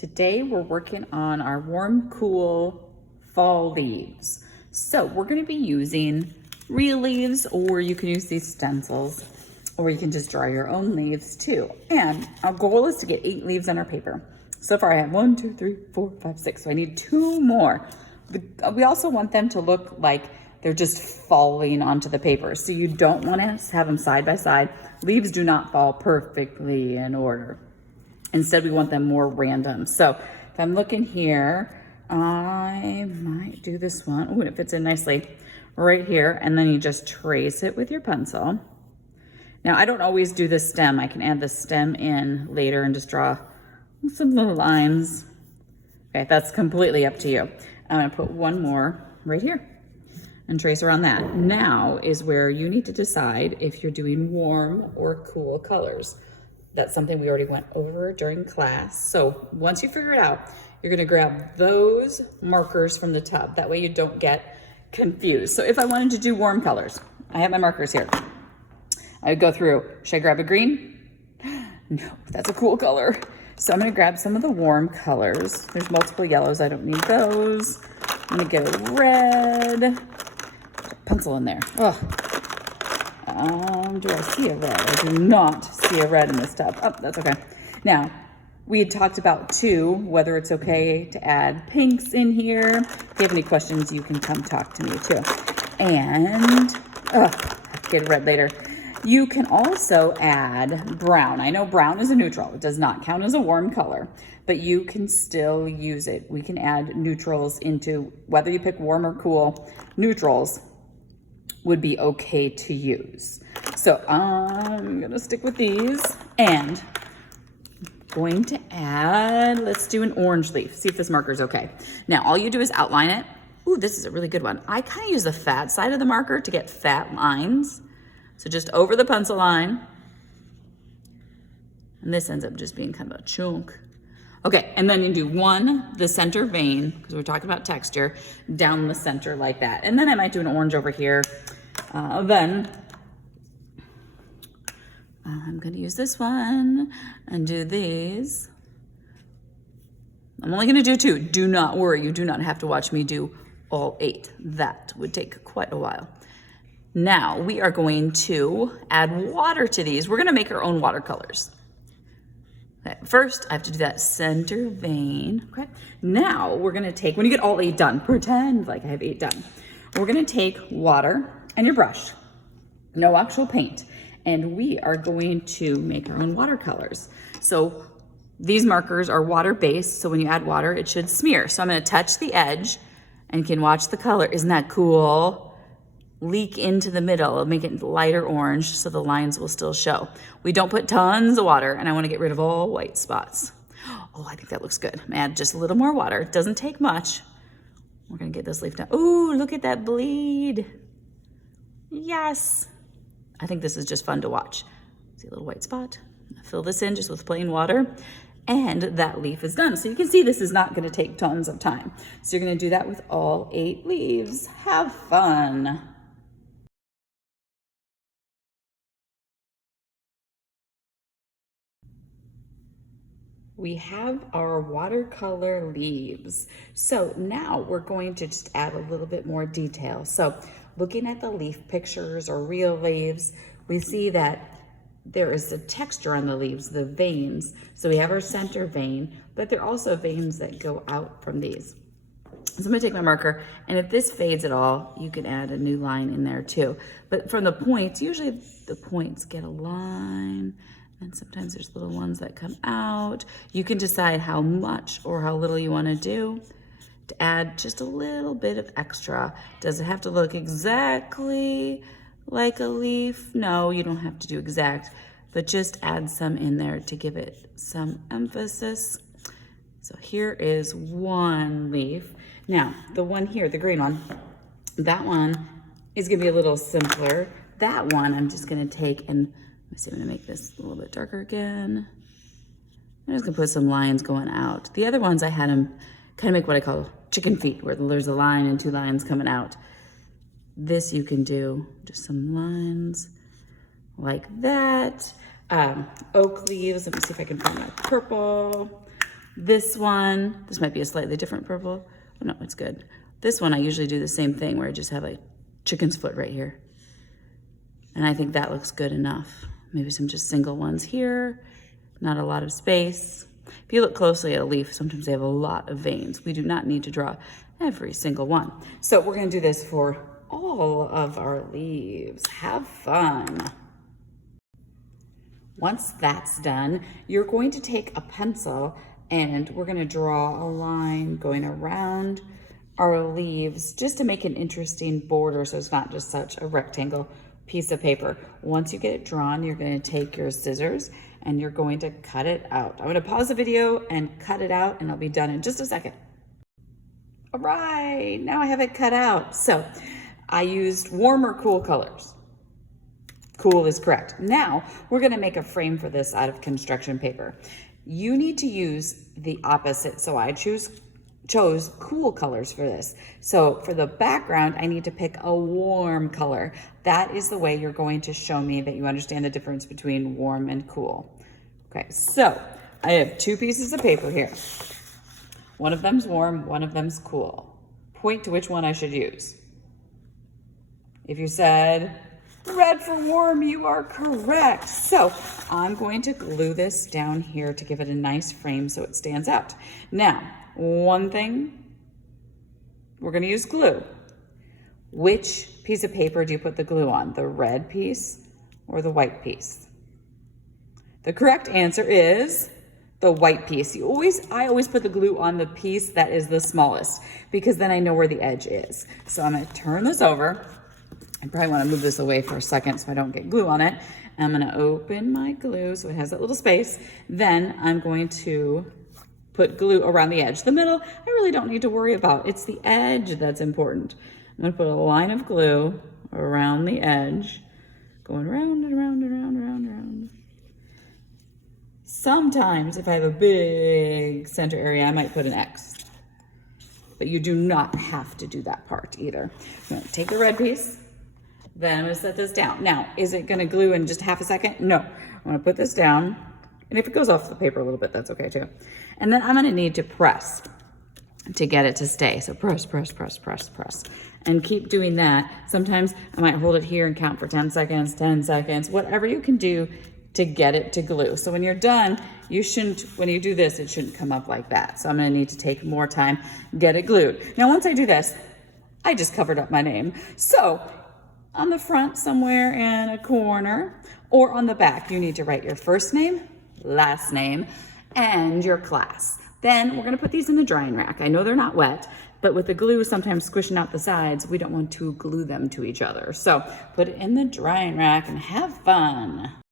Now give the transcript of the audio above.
Today we're working on our warm, cool fall leaves. So we're going to be using real leaves, or you can use these stencils, or you can just draw your own leaves too. And our goal is to get 8 leaves on our paper. So far I have 1, 2, 3, 4, 5, 6. So I need 2 more. We also want them to look like they're just falling onto the paper. So you don't want to have them side by side. Leaves do not fall perfectly in order. Instead, we want them more random. So if I'm looking here, I might do this one. Oh, it fits in nicely right here. And then you just trace it with your pencil. Now, I don't always do the stem. I can add the stem in later and just draw some little lines. Okay, that's completely up to you. I'm gonna put one more right here and trace around that. Now is where you need to decide if you're doing warm or cool colors. That's something we already went over during class. So once you figure it out, you're gonna grab those markers from the tub. That way you don't get confused. So if I wanted to do warm colors, I have my markers here. I would go through, should I grab a green? No, that's a cool color. So I'm gonna grab some of the warm colors. There's multiple yellows, I don't need those. I'm gonna get a red. Pencil in there. Oh. Do I see a red? I do not see a red in this tub. Oh, that's okay. Now, we had talked about too, whether it's okay to add pinks in here. If you have any questions, you can come talk to me too. And, get red later. You can also add brown. I know brown is a neutral. It does not count as a warm color, but you can still use it. We can add neutrals into, whether you pick warm or cool, neutrals would be okay to use. So I'm gonna stick with these and going to add, let's do an orange leaf. See if this marker is okay. Now, all you do is outline it. Ooh, this is a really good one. I kind of use the fat side of the marker to get fat lines. So just over the pencil line. And this ends up just being kind of a chunk. Okay, and then you do the center vein, because we're talking about texture, down the center like that. And then I might do an orange over here. Then I'm gonna use this one and do these. I'm only gonna do 2. Do not worry, you do not have to watch me do all 8. That would take quite a while. Now we are going to add water to these. We're gonna make our own watercolors. Okay, first, I have to do that center vein. Okay. Now we're gonna take, when you get all 8 done, pretend like I have 8 done. We're gonna take water and your brush, no actual paint, and we are going to make our own watercolors. So these markers are water-based, so when you add water, it should smear. So I'm gonna touch the edge and you can watch the color. Isn't that cool? Leak into the middle, make it lighter orange so the lines will still show. We don't put tons of water, and I want to get rid of all white spots. Oh, I think that looks good. Add just a little more water. It doesn't take much. We're gonna get this leaf down. Ooh, look at that bleed. Yes. I think this is just fun to watch. See a little white spot? Fill this in just with plain water, and that leaf is done. So you can see this is not gonna take tons of time. So you're gonna do that with all 8 leaves. Have fun. We have our watercolor leaves. So now we're going to just add a little bit more detail. So looking at the leaf pictures or real leaves, we see that there is a texture on the leaves, the veins. So we have our center vein, but there are also veins that go out from these. So I'm gonna take my marker, and if this fades at all, you can add a new line in there too. But from the points, usually the points get a line, and sometimes there's little ones that come out. You can decide how much or how little you want to do to add just a little bit of extra. Does it have to look exactly like a leaf? No, you don't have to do exact, but just add some in there to give it some emphasis. So here is one leaf. Now, the one here, the green one, that one is gonna be a little simpler. That one I'm just gonna take and I'm gonna make this a little bit darker again. I'm just gonna put some lines going out. The other ones I had them kind of make what I call chicken feet, where there's a line and 2 lines coming out. This you can do just some lines like that. Oak leaves, let me see if I can find my purple. This one, this might be a slightly different purple. Oh, no, it's good. This one, I usually do the same thing where I just have a chicken's foot right here. And I think that looks good enough. Maybe some just single ones here, not a lot of space. If you look closely at a leaf, sometimes they have a lot of veins. We do not need to draw every single one. So we're gonna do this for all of our leaves. Have fun. Once that's done, you're going to take a pencil and we're gonna draw a line going around our leaves just to make an interesting border so it's not just such a rectangle piece of paper. Once you get it drawn, you're gonna take your scissors and you're going to cut it out. I'm gonna pause the video and cut it out and I'll be done in just a second. All right, now I have it cut out. So I used warm or cool colors. Cool is correct. Now we're gonna make a frame for this out of construction paper. You need to use the opposite. So I chose cool colors for this. So for the background, I need to pick a warm color. That is the way you're going to show me that you understand the difference between warm and cool. Okay, so I have two pieces of paper here. One of them's warm, one of them's cool. Point to which one I should use. If you said red for warm, you are correct. So I'm going to glue this down here to give it a nice frame so it stands out. Now, one thing, we're gonna use glue. Which piece of paper do you put the glue on? The red piece or the white piece? The correct answer is the white piece. I always put the glue on the piece that is the smallest because then I know where the edge is. So I'm gonna turn this over. I probably wanna move this away for a second so I don't get glue on it. I'm gonna open my glue so it has that little space. Then I'm going to put glue around the edge. The middle, I really don't need to worry about. It's the edge that's important. I'm gonna put a line of glue around the edge, going around and around and around and around and around. Sometimes if I have a big center area, I might put an X. But you do not have to do that part either. I'm gonna take the red piece, then I'm gonna set this down. Now, is it gonna glue in just half a second? No, I'm gonna put this down. And if it goes off the paper a little bit, that's okay too. And then I'm gonna need to press to get it to stay. So press, press, press, press, press. And keep doing that. Sometimes I might hold it here and count for 10 seconds, whatever you can do to get it to glue. So when you're done, when you do this, it shouldn't come up like that. So I'm gonna need to take more time, get it glued. Now, once I do this, I just covered up my name. So on the front somewhere in a corner or on the back, you need to write your first name, last name, and your class. Then we're gonna put these in the drying rack. I know they're not wet, but with the glue sometimes squishing out the sides, we don't want to glue them to each other. So put it in the drying rack and have fun.